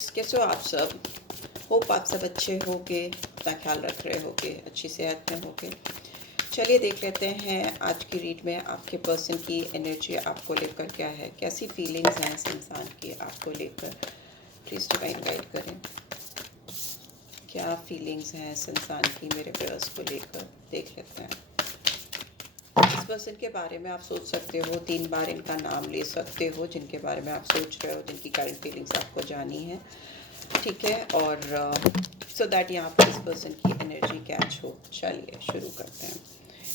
कैसे हो आप सब। होप आप सब अच्छे होगे, अपना ख्याल रख रहे होगे, अच्छी सेहत में होगे। चलिए देख लेते हैं आज की रीड में आपके पर्सन की एनर्जी आपको लेकर क्या है, कैसी फीलिंग्स हैं इस इंसान की आपको लेकर। प्लीज़ डिवाइन गाइड करें, क्या फीलिंग्स हैं इस इंसान की मेरे व्यूअर्स को लेकर। देख लेते हैं। इस पर्सन के बारे में आप सोच सकते हो, 3 बार इनका नाम ले सकते हो जिनके बारे में आप सोच रहे हो, जिनकी करंट फीलिंग्स आपको जानी है, ठीक है। और सो दैट यहाँ पर इस पर्सन की एनर्जी कैच हो। चलिए शुरू करते हैं।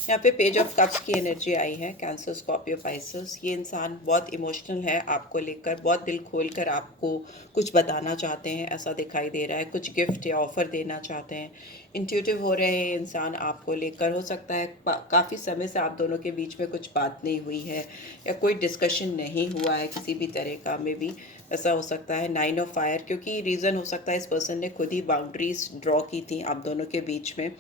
यहाँ पे पेज ऑफ कप्स की एनर्जी आई है। Cancer, Scorpio, Pisces. ये इंसान बहुत इमोशनल है आपको लेकर, बहुत दिल खोल कर आपको कुछ बताना चाहते हैं, ऐसा दिखाई दे रहा है। कुछ गिफ्ट या ऑफर देना चाहते हैं। इंट्यूटिव हो रहे हैं इंसान आपको लेकर। हो सकता है काफ़ी समय से आप दोनों के बीच में कुछ बात नहीं हुई है या कोई डिस्कशन नहीं हुआ है किसी भी तरह का, में भी ऐसा हो सकता है। 9 ऑफ फायर, क्योंकि रीज़न हो सकता है इस पर्सन ने खुद ही बाउंड्रीज ड्रॉ की थी आप दोनों के बीच में।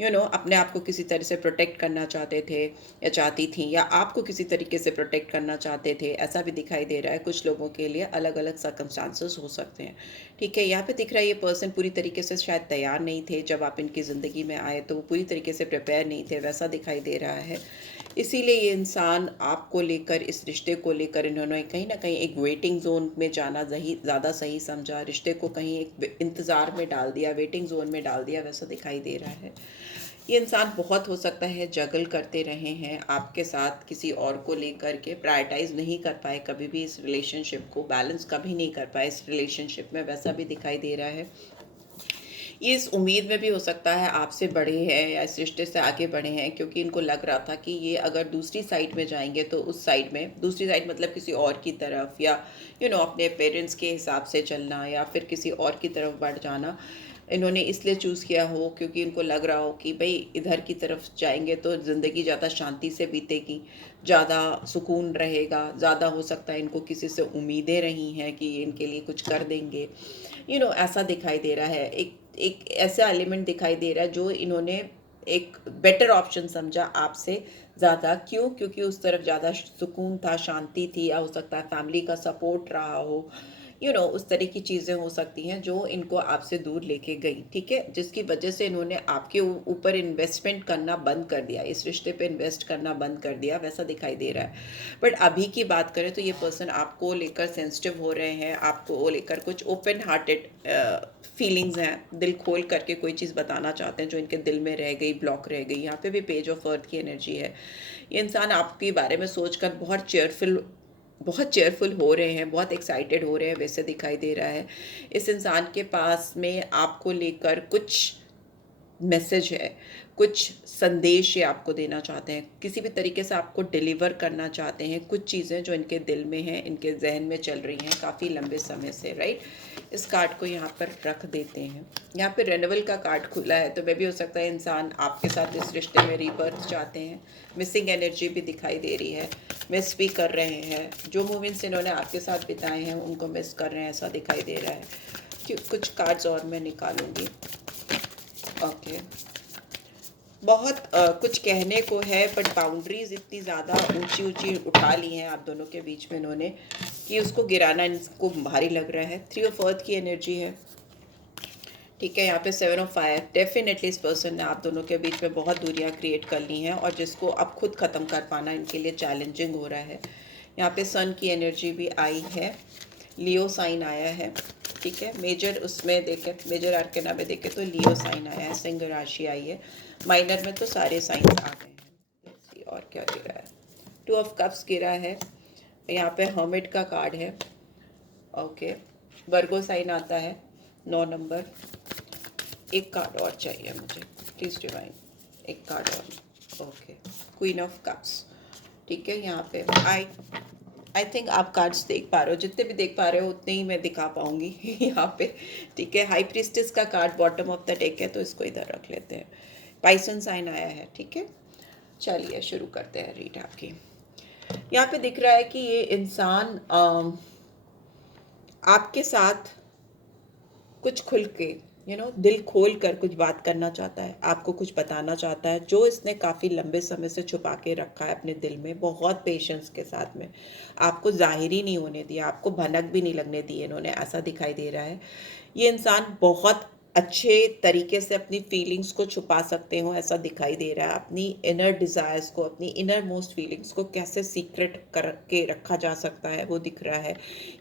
अपने आप को किसी तरह से प्रोटेक्ट करना चाहते थे या चाहती थी, या आपको किसी तरीके से प्रोटेक्ट करना चाहते थे, ऐसा भी दिखाई दे रहा है। कुछ लोगों के लिए अलग अलग सर्कमस्टांसेस हो सकते हैं, ठीक है। यहाँ पे दिख रहा है ये पर्सन पूरी तरीके से शायद तैयार नहीं थे जब आप इनकी ज़िंदगी में आए, तो वो पूरी तरीके से प्रिपेयर नहीं थे, वैसा दिखाई दे रहा है। इसीलिए ये इंसान आपको लेकर, इस रिश्ते को लेकर, इन्होंने कहीं ना कहीं एक वेटिंग जोन में जाना ज़्यादा सही समझा। रिश्ते को कहीं एक इंतज़ार में डाल दिया, वेटिंग जोन में डाल दिया, वैसा दिखाई दे रहा है। ये इंसान बहुत हो सकता है जगल करते रहे हैं आपके साथ, किसी और को लेकर के प्रायोरिटाइज नहीं कर पाए कभी भी इस रिलेशनशिप को, बैलेंस कभी नहीं कर पाए इस रिलेशनशिप में, वैसा भी दिखाई दे रहा है। ये इस उम्मीद में भी हो सकता है आपसे बड़े हैं या इस रिश्ते से आगे बढ़े हैं, क्योंकि इनको लग रहा था कि ये अगर दूसरी साइड में जाएंगे तो उस साइड में, दूसरी साइड मतलब किसी और की तरफ, या अपने पेरेंट्स के हिसाब से चलना या फिर किसी और की तरफ बढ़ जाना, इन्होंने इसलिए चूज़ किया हो क्योंकि इनको लग रहा हो कि भाई इधर की तरफ जाएंगे तो ज़िंदगी ज़्यादा शांति से बीतेगी, ज़्यादा सुकून रहेगा, ज़्यादा हो सकता है इनको किसी से उम्मीदें रही हैं कि ये इनके लिए कुछ कर देंगे। ऐसा दिखाई दे रहा है। एक एक ऐसा एलिमेंट दिखाई दे रहा है जो इन्होंने एक बेटर ऑप्शन समझा आपसे ज़्यादा। क्यों? क्योंकि उस तरफ ज़्यादा सुकून था, शांति थी, या हो सकता है फैमिली का सपोर्ट रहा हो, उस तरह की चीज़ें हो सकती हैं जो इनको आपसे दूर लेके गई, ठीक है, जिसकी वजह से इन्होंने आपके ऊपर इन्वेस्टमेंट करना बंद कर दिया, इस रिश्ते पे इन्वेस्ट करना बंद कर दिया, वैसा दिखाई दे रहा है। बट अभी की बात करें तो ये पर्सन आपको लेकर सेंसिटिव हो रहे हैं, आपको लेकर कुछ ओपन हार्टेड फीलिंग्स हैं, दिल खोल करके कोई चीज़ बताना चाहते हैं जो इनके दिल में रह गई, ब्लॉक रह गई। यहाँ पे भी पेज ऑफ अर्थ की एनर्जी है। ये इंसान आपके बारे में सोचकर बहुत चेयरफुल हो रहे हैं, बहुत एक्साइटेड हो रहे हैं, वैसे दिखाई दे रहा है। इस इंसान के पास में आपको लेकर कुछ मैसेज है, कुछ संदेश ये आपको देना चाहते हैं, किसी भी तरीके से आपको डिलीवर करना चाहते हैं कुछ चीज़ें जो इनके दिल में हैं, इनके जहन में चल रही हैं काफ़ी लंबे समय से, राइट। इस कार्ड को यहाँ पर रख देते हैं। यहाँ पे रेनिवल का कार्ड खुला है, तो मे भी हो सकता है इंसान आपके साथ इस रिश्ते में रीबर्थ चाहते हैं। मिसिंग एनर्जी भी दिखाई दे रही है, मिस भी कर रहे हैं, जो मोमेंट्स इन्होंने आपके साथ बिताए हैं उनको मिस कर रहे हैं, ऐसा दिखाई दे रहा है। कुछ कार्ड्स और मैं निकालूंगी। ओके, बहुत कुछ कहने को है, बट बाउंड्रीज इतनी ज़्यादा ऊंची ऊंची उठा ली हैं आप दोनों के बीच में इन्होंने, कि उसको गिराना इनको भारी लग रहा है। 3 ऑफ अर्थ की एनर्जी है, ठीक है। यहाँ पे 7 ऑफ फायर। डेफिनेटली इस पर्सन ने आप दोनों के बीच में बहुत दूरियां क्रिएट कर ली हैं, और जिसको अब खुद ख़त्म कर पाना इनके लिए चैलेंजिंग हो रहा है। यहाँ पे सन की एनर्जी भी आई है, लियो साइन आया है, ठीक है। मेजर उसमें देखें, मेजर आर्केना में देखें तो लियो साइन आया है, सिंह राशि आई है। माइनर में तो सारे साइंस आ गए हैं। Let's see, और क्या गिरा है। 2 ऑफ कप्स गिरा है। यहाँ पे हर्मिट का कार्ड है, ओके। वर्गो साइन आता है, 9 नंबर। एक कार्ड और चाहिए मुझे, प्लीज़ डिवाइन, एक कार्ड और, ओके। क्वीन ऑफ कप्स, ठीक है। यहाँ पे आई थिंक आप कार्ड्स देख पा रहे हो, जितने भी देख पा रहे हो उतने ही मैं दिखा पाऊंगी यहाँ पे, ठीक है। हाई प्रीस्टेस का card bottom of the deck है, तो इसको इधर रख लेते हैं। पाइसन साइन आया है, ठीक है। चलिए शुरू करते हैं रीड आपकी। यहाँ पे दिख रहा है कि ये इंसान आपके साथ कुछ खुल के दिल खोल कर कुछ बात करना चाहता है, आपको कुछ बताना चाहता है, जो इसने काफ़ी लंबे समय से छुपा के रखा है अपने दिल में बहुत पेशेंस के साथ में। आपको ज़ाहिर ही नहीं होने दिया, आपको भनक भी नहीं लगने दी इन्होंने, ऐसा दिखाई दे रहा है। ये इंसान बहुत अच्छे तरीके से अपनी फीलिंग्स को छुपा सकते हो ऐसा दिखाई दे रहा है। अपनी इनर डिज़ायर्स को, अपनी इनर मोस्ट फीलिंग्स को कैसे सीक्रेट करके रखा जा सकता है वो दिख रहा है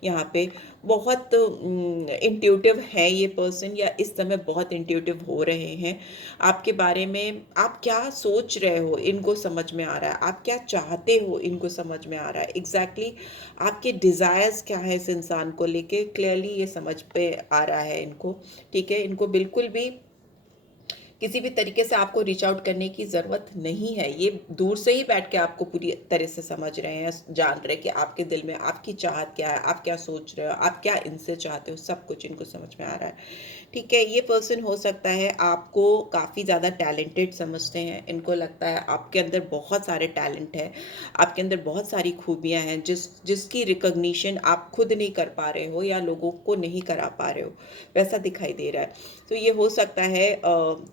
यहाँ पे। बहुत इंट्यूटिव है ये पर्सन, या इस समय बहुत इंट्यूटिव हो रहे हैं। आपके बारे में आप क्या सोच रहे हो इनको समझ में आ रहा है, आप क्या चाहते हो इनको समझ में आ रहा है। एग्जैक्टली आपके डिज़ायर्स क्या है इस इंसान को लेके, क्लियरली ये समझ पे आ रहा है इनको। ठीक है, इनको बिल्कुल भी किसी भी तरीके से आपको रीच आउट करने की ज़रूरत नहीं है। ये दूर से ही बैठ के आपको पूरी तरह से समझ रहे हैं, जान रहे हैं कि आपके दिल में आपकी चाहत क्या है, आप क्या सोच रहे हो, आप क्या इनसे चाहते हो, सब कुछ इनको समझ में आ रहा है। ठीक है, ये पर्सन हो सकता है आपको काफ़ी ज़्यादा टैलेंटेड समझते हैं। इनको लगता है आपके अंदर बहुत सारे टैलेंट है, आपके अंदर बहुत सारी खूबियाँ हैं जिसकी रिकॉग्निशन आप खुद नहीं कर पा रहे हो या लोगों को नहीं करा पा रहे हो, वैसा दिखाई दे रहा है। तो ये हो सकता है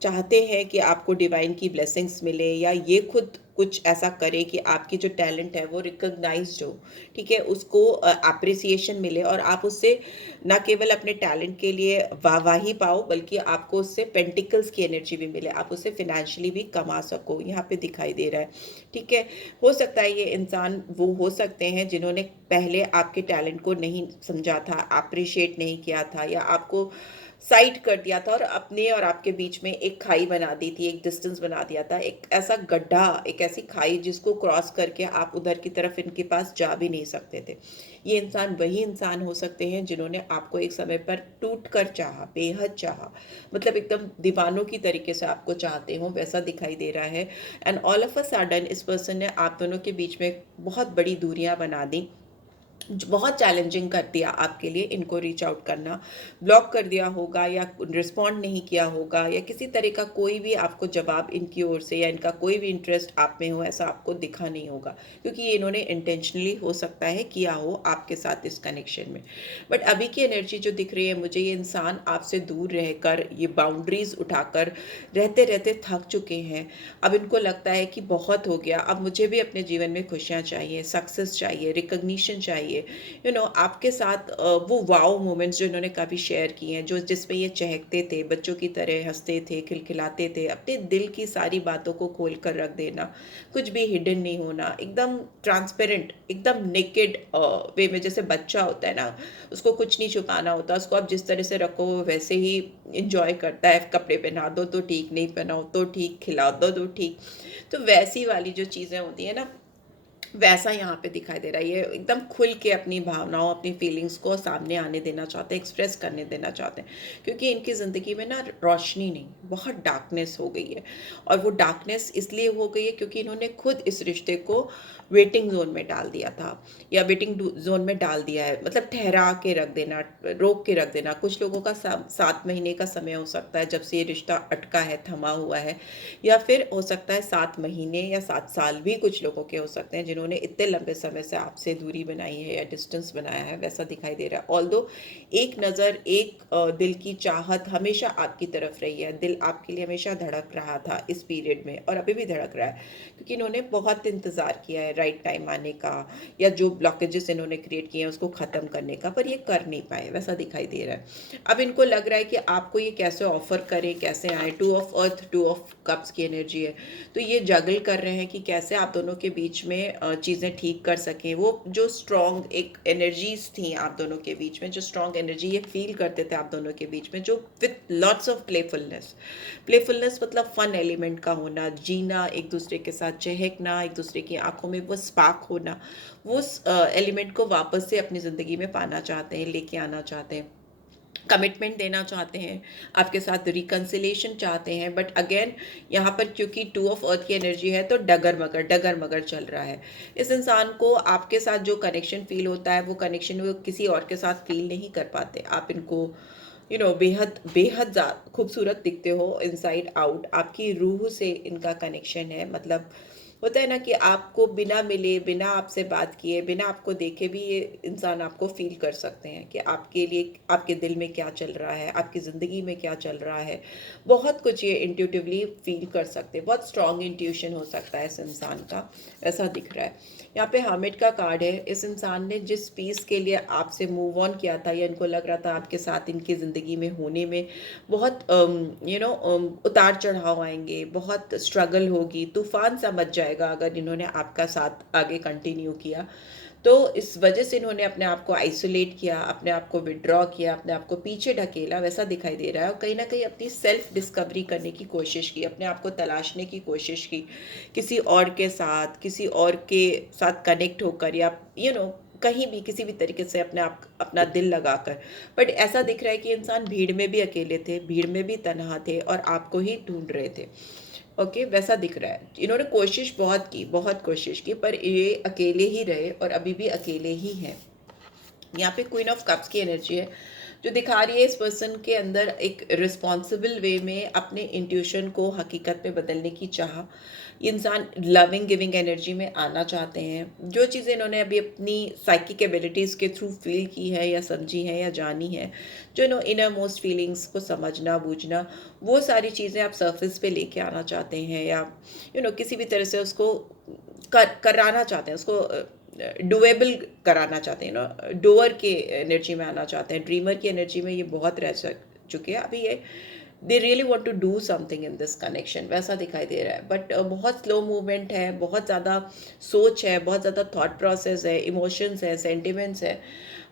चाहते हैं कि आपको डिवाइन की ब्लेसिंग्स मिले, या ये खुद कुछ ऐसा करे कि आपकी जो टैलेंट है वो रिकॉग्नाइज्ड हो। ठीक है, उसको अप्रिसिएशन मिले और आप उससे ना केवल अपने टैलेंट के लिए वाहवाही पाओ, बल्कि आपको उससे पेंटिकल्स की एनर्जी भी मिले, आप उससे फिनेंशियली भी कमा सको, यहाँ पे दिखाई दे रहा है। ठीक है, हो सकता है ये इंसान वो हो सकते हैं जिन्होंने पहले आपके टैलेंट को नहीं समझा था, अप्रिशिएट नहीं किया था, या आपको साइड कर दिया था और अपने और आपके बीच में एक खाई बना दी थी, एक डिस्टेंस बना दिया था, एक ऐसा गड्ढा, एक ऐसी खाई जिसको क्रॉस करके आप उधर की तरफ इनके पास जा भी नहीं सकते थे। ये इंसान वही इंसान हो सकते हैं जिन्होंने आपको एक समय पर टूट कर चाहा, बेहद चाहा, मतलब एकदम दीवानों की तरीके से आपको चाहते हो, वैसा दिखाई दे रहा है। And all of a sudden इस पर्सन ने आप दोनों के बीच में बहुत बड़ी दूरियां बना दी, बहुत चैलेंजिंग कर दिया आपके लिए इनको रीच आउट करना, ब्लॉक कर दिया होगा या रिस्पॉन्ड नहीं किया होगा, या किसी तरह का कोई भी आपको जवाब इनकी ओर से या इनका कोई भी इंटरेस्ट आप में हो ऐसा आपको दिखा नहीं होगा, क्योंकि ये इन्होंने इंटेंशनली हो सकता है किया हो आपके साथ इस कनेक्शन में। बट अभी की एनर्जी जो दिख रही है मुझे, ये इंसान आपसे दूर रहकर, ये बाउंड्रीज उठाकर रहते रहते थक चुके हैं। अब इनको लगता है कि बहुत हो गया, अब मुझे भी अपने जीवन में खुशियाँ चाहिए, सक्सेस चाहिए, रिकग्निशन चाहिए। आपके साथ वो वाओ मोमेंट्स जो इन्होंने काफ़ी शेयर किए हैं, जो जिसमें ये चहकते थे, बच्चों की तरह हंसते थे, खिलखिलाते थे, अपने दिल की सारी बातों को खोल कर रख देना, कुछ भी हिडन नहीं होना, एकदम ट्रांसपेरेंट, एकदम नेकेड वे में, जैसे बच्चा होता है ना, उसको कुछ नहीं छुपाना होता, उसको आप जिस तरह से रखो वो वैसे ही इंजॉय करता है। कपड़े पहना दो तो ठीक, नहीं पहनाओ तो ठीक, खिला दो तो ठीक। तो वैसी वाली जो चीज़ें होती हैं ना, वैसा यहाँ पे दिखाई दे रहा है। ये एकदम खुल के अपनी भावनाओं, अपनी फीलिंग्स को सामने आने देना चाहते हैं, एक्सप्रेस करने देना चाहते हैं, क्योंकि इनकी ज़िंदगी में ना रोशनी नहीं, बहुत डार्कनेस हो गई है। और वो डार्कनेस इसलिए हो गई है क्योंकि इन्होंने खुद इस रिश्ते को वेटिंग जोन में डाल दिया था, या वेटिंग जोन में डाल दिया है, मतलब ठहरा के रख देना, रोक के रख देना। कुछ लोगों का 7 महीने का समय हो सकता है जब से ये रिश्ता अटका है, थमा हुआ है, या फिर हो सकता है 7 महीने या 7 साल भी कुछ लोगों के हो सकते हैं जिन्होंने इतने लंबे समय से आपसे दूरी बनाई है या डिस्टेंस बनाया है, वैसा दिखाई दे रहा है। ऑल्दो एक नज़र, एक दिल की चाहत हमेशा आपकी तरफ रही है, दिल आपके लिए हमेशा धड़क रहा था इस पीरियड में, और अभी भी धड़क रहा है, क्योंकि इन्होंने बहुत इंतज़ार किया है राइट टाइम आने का, या जो ब्लॉकेजेस इन्होंने क्रिएट किए हैं उसको ख़त्म करने का, पर ये कर नहीं पाए, वैसा दिखाई दे रहा है। अब इनको लग रहा है कि आपको ये कैसे ऑफर करें, कैसे आए। 2 ऑफ अर्थ, 2 ऑफ कप्स की एनर्जी है, तो ये जगल कर रहे हैं कि कैसे आप दोनों के बीच में चीज़ें ठीक कर सकें। वो जो स्ट्रॉन्ग एक एनर्जीज थी आप दोनों के बीच में, जो स्ट्रॉन्ग एनर्जी ये फील करते थे आप दोनों के बीच में, जो with lots of playfulness, playfulness मतलब फन एलिमेंट का होना, जीना, एक दूसरे के साथ चहकना, एक दूसरे की आंखों में वो स्पार्क होना, वो एलिमेंट को वापस से अपनी ज़िंदगी में पाना चाहते हैं, लेके आना चाहते हैं, कमिटमेंट देना चाहते हैं, आपके साथ रिकन्सिलेशन चाहते हैं। बट अगेन यहाँ पर क्योंकि 2 ऑफ अर्थ की एनर्जी है तो डगर मगर चल रहा है। इस इंसान को आपके साथ जो कनेक्शन फील होता है वो कनेक्शन वो किसी और के साथ फील नहीं कर पाते। आप इनको बेहद बेहद खूबसूरत दिखते हो इनसाइड आउट, आपकी रूह से इनका कनेक्शन है, मतलब होता है ना कि आपको बिना मिले, बिना आपसे बात किए, बिना आपको देखे भी ये इंसान आपको फ़ील कर सकते हैं कि आपके लिए आपके दिल में क्या चल रहा है, आपकी ज़िंदगी में क्या चल रहा है। बहुत कुछ ये इंट्यूटिवली फ़ील कर सकते हैं, बहुत स्ट्रॉन्ग इंट्यूशन हो सकता है इस इंसान का, ऐसा दिख रहा है। यहाँ पे हर्मिट का कार्ड है, इस इंसान ने जिस पीस के लिए आपसे मूव ऑन किया था या इनको लग रहा था आपके साथ इनकी ज़िंदगी में होने में बहुत उतार चढ़ाव आएंगे, बहुत स्ट्रगल होगी, तूफान सा मच जाएगा अगर इन्होंने आपका साथ आगे कंटिन्यू किया। तो इस वजह से इन्होंने अपने आप को आइसोलेट किया, अपने आप को विड्रॉ किया, अपने आप को पीछे ढकेला, वैसा दिखाई दे रहा है। और कहीं ना कहीं अपनी सेल्फ डिस्कवरी करने की कोशिश की, अपने आप को तलाशने की कोशिश की, किसी और के साथ, किसी और के साथ कनेक्ट होकर, या कहीं भी किसी भी तरीके से अपने आप अपना दिल लगाकर। बट ऐसा दिख रहा है कि इंसान भीड़ में भी अकेले थे, भीड़ में भी तन्हा थे और आपको ही ढूंढ रहे थे। ओके, वैसा दिख रहा है। इन्होंने कोशिश बहुत की, बहुत कोशिश की, पर ये अकेले ही रहे और अभी भी अकेले ही हैं। यहाँ पे क्वीन ऑफ कप्स की एनर्जी है जो दिखा रही है इस पर्सन के अंदर एक रिस्पॉन्सिबल वे में अपने इंट्यूशन को हकीकत में बदलने की चाह। इंसान लविंग गिविंग एनर्जी में आना चाहते हैं। जो चीज़ें इन्होंने अभी अपनी साइकिक एबिलिटीज़ के थ्रू फील की है या समझी है या जानी है, जो इनर मोस्ट फीलिंग्स को समझना बूझना, वो सारी चीज़ें आप सरफेस पे लेके आना चाहते हैं, या किसी भी तरह से उसको कराना चाहते हैं, उसको डुएबल कराना चाहते हैं ना, डोअर के एनर्जी में आना चाहते हैं। ड्रीमर की एनर्जी में ये बहुत रह चुके हैं अभी। ये they really want to do something in this connection, वैसा दिखाई दे रहा है। बट बहुत स्लो मूवमेंट है, बहुत ज़्यादा सोच है, बहुत ज़्यादा थॉट प्रोसेस है, इमोशंस है, सेंटिमेंट्स है।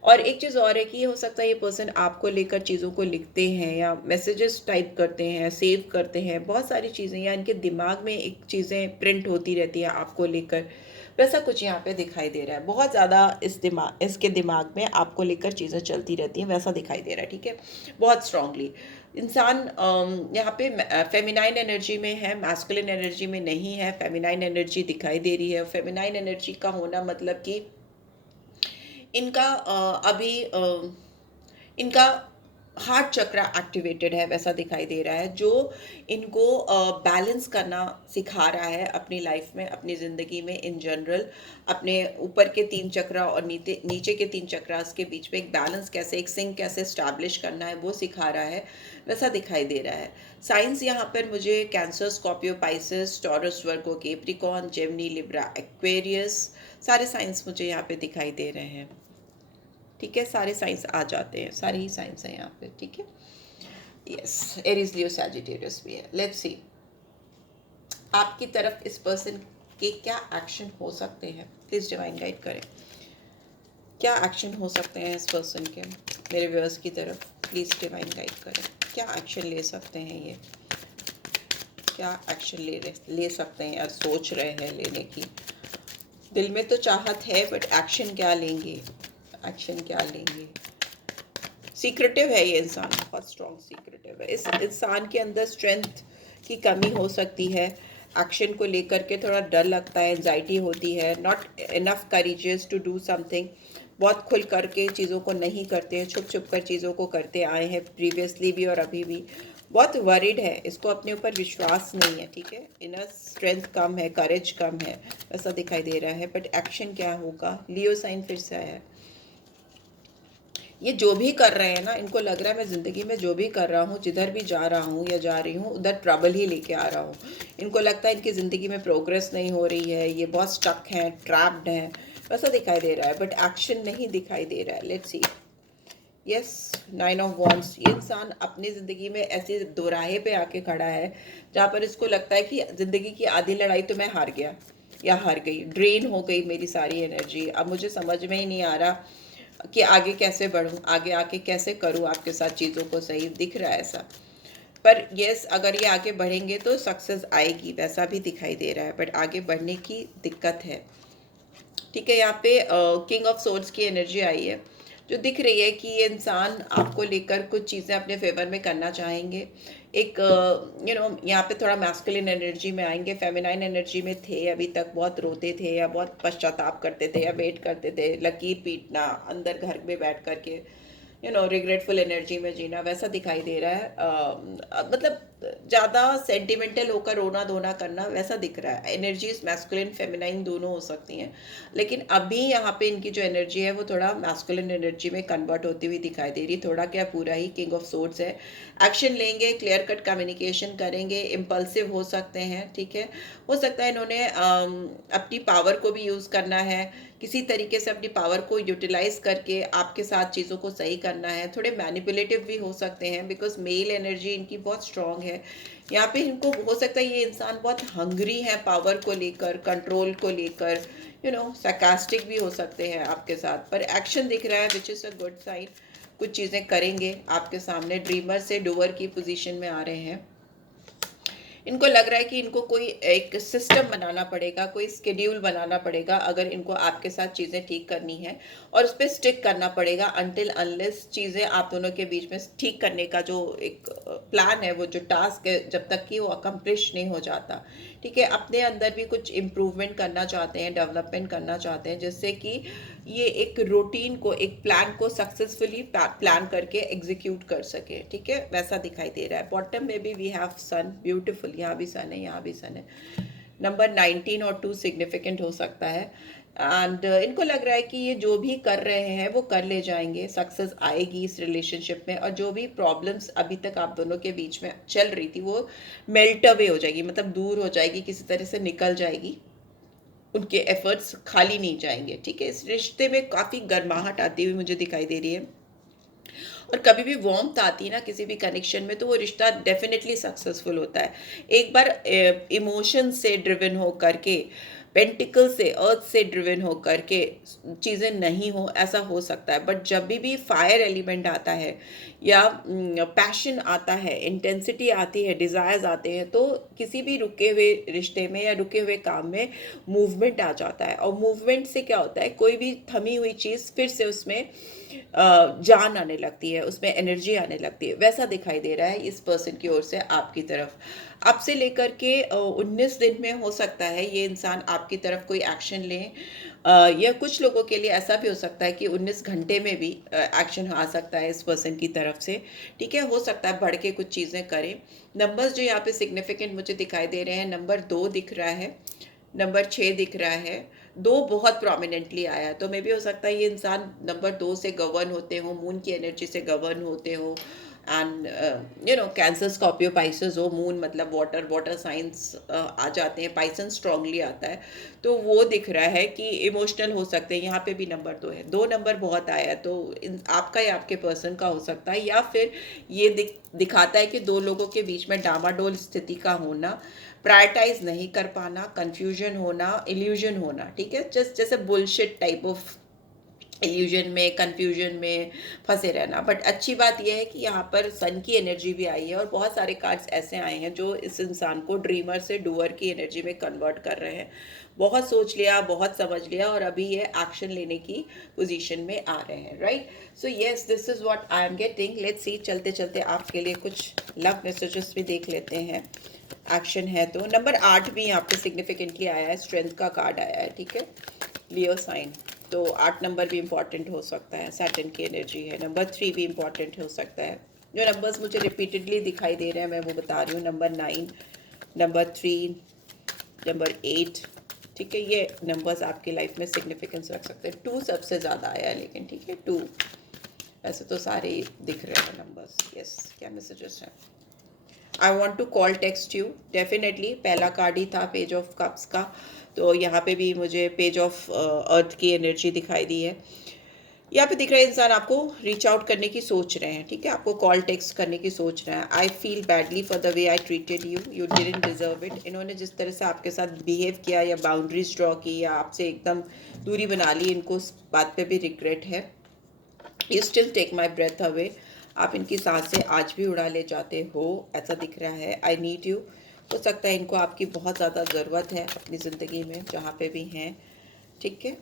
और एक चीज़ और है कि ये हो सकता है ये पर्सन आपको लेकर चीज़ों को लिखते हैं या मैसेजेस टाइप करते हैं, सेव करते हैं, बहुत सारी चीज़ें, या इनके दिमाग में एक चीज़ें प्रिंट होती रहती है आपको लेकर, वैसा कुछ यहाँ पे दिखाई दे रहा है। बहुत ज़्यादा इसके दिमाग में आपको लेकर चीज़ें चलती रहती हैं, वैसा दिखाई दे रहा है। ठीक है, बहुत स्ट्रांगली इंसान यहाँ पे फेमिनाइन एनर्जी में है, मैस्कुलिन एनर्जी में नहीं है। फेमिनाइन एनर्जी दिखाई दे रही है। फेमिनाइन एनर्जी का होना मतलब कि इनका अभी इनका हार्ट चक्र एक्टिवेटेड है, वैसा दिखाई दे रहा है, जो इनको बैलेंस करना सिखा रहा है अपनी लाइफ में, अपनी ज़िंदगी में इन जनरल। अपने ऊपर के 3 चक्र और नीचे के 3 चक्रास के बीच में एक बैलेंस कैसे, एक सिंक कैसे स्टैब्लिश करना है, वो सिखा रहा है, वैसा दिखाई दे रहा है। साइंस यहाँ पर मुझे कैंसर, स्कॉर्पियो, पाइसेस, टॉरस, वर्गो, कैप्रिकॉर्न, जेमिनी, लिब्रा, एक्वेरियस, सारे साइंस मुझे यहाँ पे दिखाई दे रहे हैं। ठीक है, सारे साइंस आ जाते हैं, सारे ही साइंस हैं यहाँ पे। ठीक है, यस, एरीज, लियो, सैजिटेरियस भी है। लेट्स सी आपकी तरफ इस पर्सन के क्या एक्शन हो सकते हैं। प्लीज डिवाइन गाइड करें, क्या एक्शन हो सकते हैं इस पर्सन के मेरे व्यूअर्स की तरफ। प्लीज डिवाइन गाइड करें, क्या एक्शन ले सकते हैं ये, क्या एक्शन ले सकते हैं या सोच रहे हैं लेने की। दिल में तो चाहत है, बट एक्शन क्या लेंगे, एक्शन क्या लेंगे। सीक्रेटिव है ये इंसान, बहुत स्ट्रॉन्ग सीक्रेटिव है। इस इंसान के अंदर स्ट्रेंथ की कमी हो सकती है, एक्शन को लेकर के थोड़ा डर लगता है, एंजाइटी होती है, not enough courageous to do something. बहुत खुल करके चीज़ों को नहीं करते हैं, छुप छुप कर चीज़ों को करते आए हैं प्रीवियसली भी और अभी भी। बहुत वरीड है, इसको अपने ऊपर विश्वास नहीं है। ठीक है, इनर स्ट्रेंथ कम है, करेज कम है, ऐसा दिखाई दे रहा है। बट एक्शन क्या होगा। लियो साइन फिर से आया है। ये जो भी कर रहे हैं ना, इनको लग रहा है मैं ज़िंदगी में जो भी कर रहा हूँ, जिधर भी जा रहा हूँ या जा रही हूँ, उधर ट्रबल ही लेके आ रहा हूँ। इनको लगता है इनकी ज़िंदगी में प्रोग्रेस नहीं हो रही है, ये बहुत स्टक हैं, ट्रैप्ड हैं, वैसा दिखाई दे रहा है। बट एक्शन नहीं दिखाई दे रहा है। Let's see. Yes, 9 of wands. ये इंसान अपनी ज़िंदगी में ऐसे दोराहे पे आके खड़ा है जहाँ पर इसको लगता है कि ज़िंदगी की आधी लड़ाई तो मैं हार गया या हार गई, ड्रेन हो गई मेरी सारी एनर्जी। अब मुझे समझ में ही नहीं आ रहा कि आगे कैसे बढ़ूं, आगे आके कैसे करूं आपके साथ चीज़ों को। सही दिख रहा है ऐसा। पर यस, अगर ये आगे बढ़ेंगे तो सक्सेस आएगी, वैसा भी दिखाई दे रहा है। बट आगे बढ़ने की दिक्कत है। ठीक है, यहाँ पे किंग ऑफ सोर्ड्स की एनर्जी आई है, जो दिख रही है कि ये इंसान आपको लेकर कुछ चीज़ें अपने फेवर में करना चाहेंगे। एक यहाँ पे थोड़ा मैस्कुलिन एनर्जी में आएंगे, फेमिनाइन एनर्जी में थे अभी तक, बहुत रोते थे या बहुत पश्चाताप करते थे या वेट करते थे, लकीर पीटना, अंदर घर में बैठ करके रिग्रेटफुल एनर्जी में जीना, वैसा दिखाई दे रहा है। मतलब ज़्यादा सेंटिमेंटल होकर रोना धोना करना वैसा दिख रहा है। एनर्जीज मैस्कुलिन फेमिनाइन दोनों हो सकती हैं, लेकिन अभी यहाँ पे इनकी जो एनर्जी है वो थोड़ा मैस्कुलिन एनर्जी में कन्वर्ट होती हुई दिखाई दे रही है। थोड़ा क्या, पूरा ही किंग ऑफ सोर्ड्स है। एक्शन लेंगे, क्लियर कट कम्युनिकेशन करेंगे, इम्पल्सिव हो सकते हैं, ठीक है। हो सकता है इन्होंने अपनी पावर को भी यूज़ करना है, किसी तरीके से अपनी पावर को यूटिलाइज करके आपके साथ चीज़ों को सही करना है। थोड़े मैनिपुलेटिव भी हो सकते हैं, बिकॉज मेल एनर्जी इनकी बहुत स्ट्रांग है। यहाँ पे इनको हो सकता है ये इंसान बहुत हंग्री है पावर को लेकर, कंट्रोल को लेकर, sarcastic भी हो सकते हैं आपके साथ, पर एक्शन दिख रहा है which is a good sign. कुछ चीज़ें करेंगे आपके सामने। ड्रीमर से डूअर की पोजीशन में आ रहे हैं। इनको लग रहा है कि इनको कोई एक सिस्टम बनाना पड़ेगा, कोई स्केड्यूल बनाना पड़ेगा अगर इनको आपके साथ चीज़ें ठीक करनी है, और उस पर स्टिक करना पड़ेगा अनटिल अनलेस चीज़ें आप दोनों के बीच में ठीक करने का जो एक प्लान है, वो जो टास्क है, जब तक कि वो अकम्प्लिश नहीं हो जाता, ठीक है। अपने अंदर भी कुछ इम्प्रूवमेंट करना चाहते हैं, डेवलपमेंट करना चाहते हैं, जिससे कि ये एक रूटीन को, एक प्लान को सक्सेसफुली प्लान करके एग्जीक्यूट कर सके, ठीक है। वैसा दिखाई दे रहा है। बॉटम में भी वी हैव सन, ब्यूटीफुल, यहाँ भी सन है, यहाँ भी सन है। नंबर 19 और 2 सिग्निफिकेंट हो सकता है। एंड इनको लग रहा है कि ये जो भी कर रहे हैं वो कर ले जाएंगे, सक्सेस आएगी इस रिलेशनशिप में, और जो भी प्रॉब्लम्स अभी तक आप दोनों के बीच में चल रही थी वो मेल्ट अवे हो जाएगी, मतलब दूर हो जाएगी, किसी तरह से निकल जाएगी। उनके एफर्ट्स खाली नहीं जाएंगे, ठीक है। इस रिश्ते में काफ़ी गर्माहट आती हुई मुझे दिखाई दे रही है, और कभी भी वार्मथ आती है ना किसी भी कनेक्शन में, तो वो रिश्ता डेफिनेटली सक्सेसफुल होता है। एक बार इमोशन से ड्रिवन हो करके, पेंटिकल से, अर्थ से ड्रिवन हो करके चीज़ें नहीं हो, ऐसा हो सकता है। बट जब भी फायर एलिमेंट आता है, या पैशन आता है, इंटेंसिटी आती है, डिज़ायर्स आते हैं, तो किसी भी रुके हुए रिश्ते में या रुके हुए काम में मूवमेंट आ जाता है। और मूवमेंट से क्या होता है, कोई भी थमी हुई चीज़ फिर से उसमें जान आने लगती है, उसमें एनर्जी आने लगती है। वैसा दिखाई दे रहा है इस पर्सन की ओर से आपकी तरफ। अब से लेकर के 19 दिन में हो सकता है ये इंसान आपकी तरफ कोई एक्शन लें, या कुछ लोगों के लिए ऐसा भी हो सकता है कि 19 घंटे में भी एक्शन आ सकता है इस पर्सन की तरफ से, ठीक है। हो सकता है बढ़ के कुछ चीज़ें करें। नंबर्स जो यहाँ पे सिग्निफिकेंट मुझे दिखाई दे रहे हैं, नंबर 2 दिख रहा है, नंबर 6 दिख रहा है। 2 बहुत प्रोमिनेंटली आया है, तो मे भी हो सकता है ये इंसान नंबर 2 से गवर्न होते हो, मून की एनर्जी से गवर्न होते हो, एंड कैंसर, स्कॉर्पियो, पाइसेस हो। मून मतलब वाटर, वाटर साइंस आ जाते हैं, पाइसन स्ट्रांगली आता है, तो वो दिख रहा है कि इमोशनल हो सकते हैं। यहाँ पे भी नंबर 2 है, 2 नंबर बहुत आया है, तो आपका या आपके पर्सन का हो सकता है, या फिर ये दिखाता है कि 2 लोगों के बीच में डामाडोल स्थिति का होना, प्रायोरिटाइज नहीं कर पाना, कंफ्यूजन होना, इल्यूजन होना, ठीक है। जैसे बुलशिट टाइप ऑफ इल्यूजन में, कंफ्यूजन में फंसे रहना। बट अच्छी बात यह है कि यहाँ पर सन की एनर्जी भी आई है, और बहुत सारे कार्ड्स ऐसे आए हैं जो इस इंसान को ड्रीमर से डूअर की एनर्जी में कन्वर्ट कर रहे हैं। बहुत सोच लिया, बहुत समझ लिया, और अभी ये एक्शन लेने की पोजीशन में आ रहे हैं, right. So yes, this is what I am getting. Let's see, चलते चलते आपके लिए कुछ लव मैसेजेस भी देख लेते हैं। एक्शन है तो नंबर 8 भी यहाँ पे सिग्निफिकेंटली आया है, स्ट्रेंथ का कार्ड आया है, ठीक है। लियो साइन, तो 8 नंबर भी इम्पॉर्टेंट हो सकता है, सैटर्न की एनर्जी है। नंबर 3 भी इम्पॉर्टेंट हो सकता है। जो नंबर्स मुझे रिपीटेडली दिखाई दे रहे हैं मैं वो बता रही हूँ, नंबर 9, नंबर 3, नंबर 8, ठीक है। ये नंबर्स आपकी लाइफ में सिग्निफिकेंस रख सकते हैं। 2 सबसे ज़्यादा आया है, लेकिन ठीक है 2, वैसे तो सारे ही दिख रहे हैं नंबर्स। यस, क्या मैसेजेस हैं? I want to call text you, definitely पहला कार्ड ही था पेज ऑफ कप्स का, तो यहाँ पे भी मुझे पेज ऑफ अर्थ की एनर्जी दिखाई दी है। यहाँ पे दिख रहा है इंसान आपको रीच आउट करने की सोच रहे हैं, ठीक है, आपको कॉल टेक्स्ट करने की सोच रहे हैं। I feel badly for the way I treated you, you didn't deserve it. इन्होंने जिस तरह से आपके साथ बिहेव किया, या बाउंड्रीज ड्रॉ की, या आपसे एकदम दूरी बना ली, इनको उस बात पे भी रिग्रेट है। You still take my breath away, आप इनकी सांसें आज भी उड़ा ले जाते हो, ऐसा दिख रहा है। आई नीड यू, हो सकता है इनको आपकी बहुत ज़्यादा ज़रूरत है अपनी ज़िंदगी में, जहाँ पे भी हैं, ठीक है।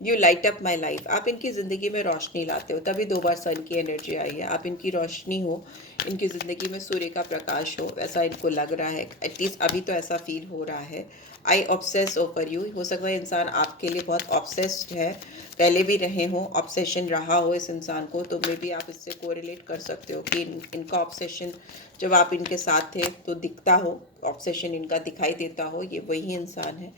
You light up my life, आप इनकी ज़िंदगी में रोशनी लाते हो, तभी 2 बार सन की एनर्जी आई है। आप इनकी रोशनी हो, इनकी ज़िंदगी में सूर्य का प्रकाश हो, ऐसा इनको लग रहा है, एटलीस्ट अभी तो ऐसा फील हो रहा है। आई ऑब्सेस ओवर यू, हो सकता है इंसान आपके लिए बहुत ऑब्सेस्ड है, पहले भी रहे हों, ऑब्सेशन रहा हो इस इंसान को, तो मे बी आप इससे कोरिलेट कर सकते हो कि इनका ऑब्सेशन जब आप इनके साथ थे तो दिखता हो, ऑब्सेशन इनका दिखाई देता हो, ये वही इंसान है।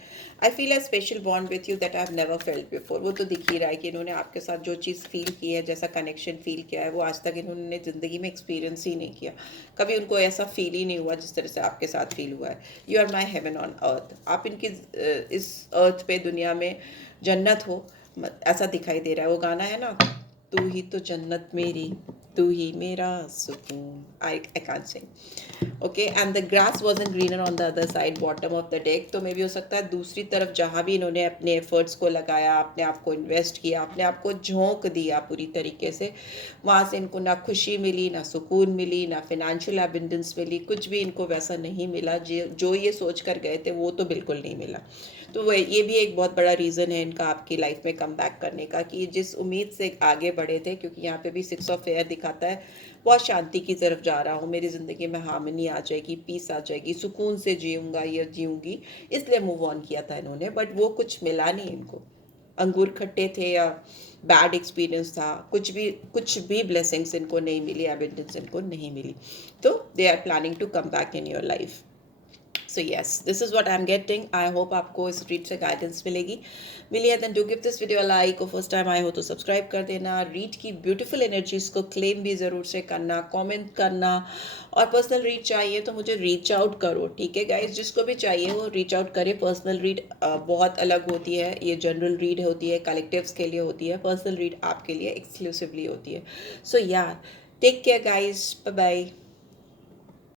I feel a special bond with you that I have never felt before, वो तो दिख ही रहा है कि इन्होंने आपके साथ जो चीज़ फील की है, जैसा कनेक्शन फील किया है, वो आज तक इन्होंने ज़िंदगी में एक्सपीरियंस ही नहीं किया, कभी उनको ऐसा फील ही नहीं हुआ जिस तरह से आपके साथ फील हुआ है। You are my heaven on earth, आप इनकी इस अर्थ पे, दुनिया में जन्नत हो, ऐसा दिखाई दे रहा है। वो गाना है ना, तू ही तो जन्नत मेरी, तू ही मेरा सुकून, I can't Singh. Okay, and the grass वॉजन greener on the other side bottom of the deck, तो मे भी हो सकता है दूसरी तरफ जहाँ भी इन्होंने अपने एफर्ट्स को लगाया, अपने आप को इन्वेस्ट किया, अपने आप को झोंक दिया पूरी तरीके से, वहाँ से इनको ना खुशी मिली, ना सुकून मिली, ना फिनेंशियल एबिंडेंस मिली, कुछ भी इनको वैसा नहीं मिला जो ये सोच कर गए थे, वो तो बिल्कुल नहीं मिला। तो वो ये भी एक बहुत बड़ा रीज़न है इनका आपकी लाइफ में कम बैक करने का, कि जिस उम्मीद से आगे बढ़े थे, क्योंकि यहाँ पे भी 6 ऑफ फेयर दिखाता है, बहुत शांति की तरफ जा रहा हूँ, मेरी ज़िंदगी में हार्मनी आ जाएगी, पीस आ जाएगी, सुकून से जीऊँगा या जीऊँगी, इसलिए मूव ऑन किया था इन्होंने, बट वो कुछ मिला नहीं इनको। अंगूर खट्टे थे या बैड एक्सपीरियंस था, कुछ भी ब्लेसिंग्स इनको नहीं मिली, एबिंडेंस इनको नहीं मिली, तो they are planning to come back in your life. So yes, this is what I am getting. I hope आपको इस रीड से गाइडेंस मिली है। Then do give this video like, और फर्स्ट टाइम आए हो तो सब्सक्राइब कर देना। रीड की ब्यूटीफुल एनर्जीज को क्लेम भी ज़रूर से करना, कमेंट करना, और पर्सनल रीड चाहिए तो मुझे रीच आउट करो, ठीक है गाइज, जिसको भी चाहिए वो रीच आउट करे। पर्सनल रीड बहुत अलग होती है, ये जनरल रीड होती है, कलेक्टिव्स के लिए होती है, पर्सनल रीड आपके लिए एक्सक्लूसिवली होती है। सो यार, take care guys, bye bye.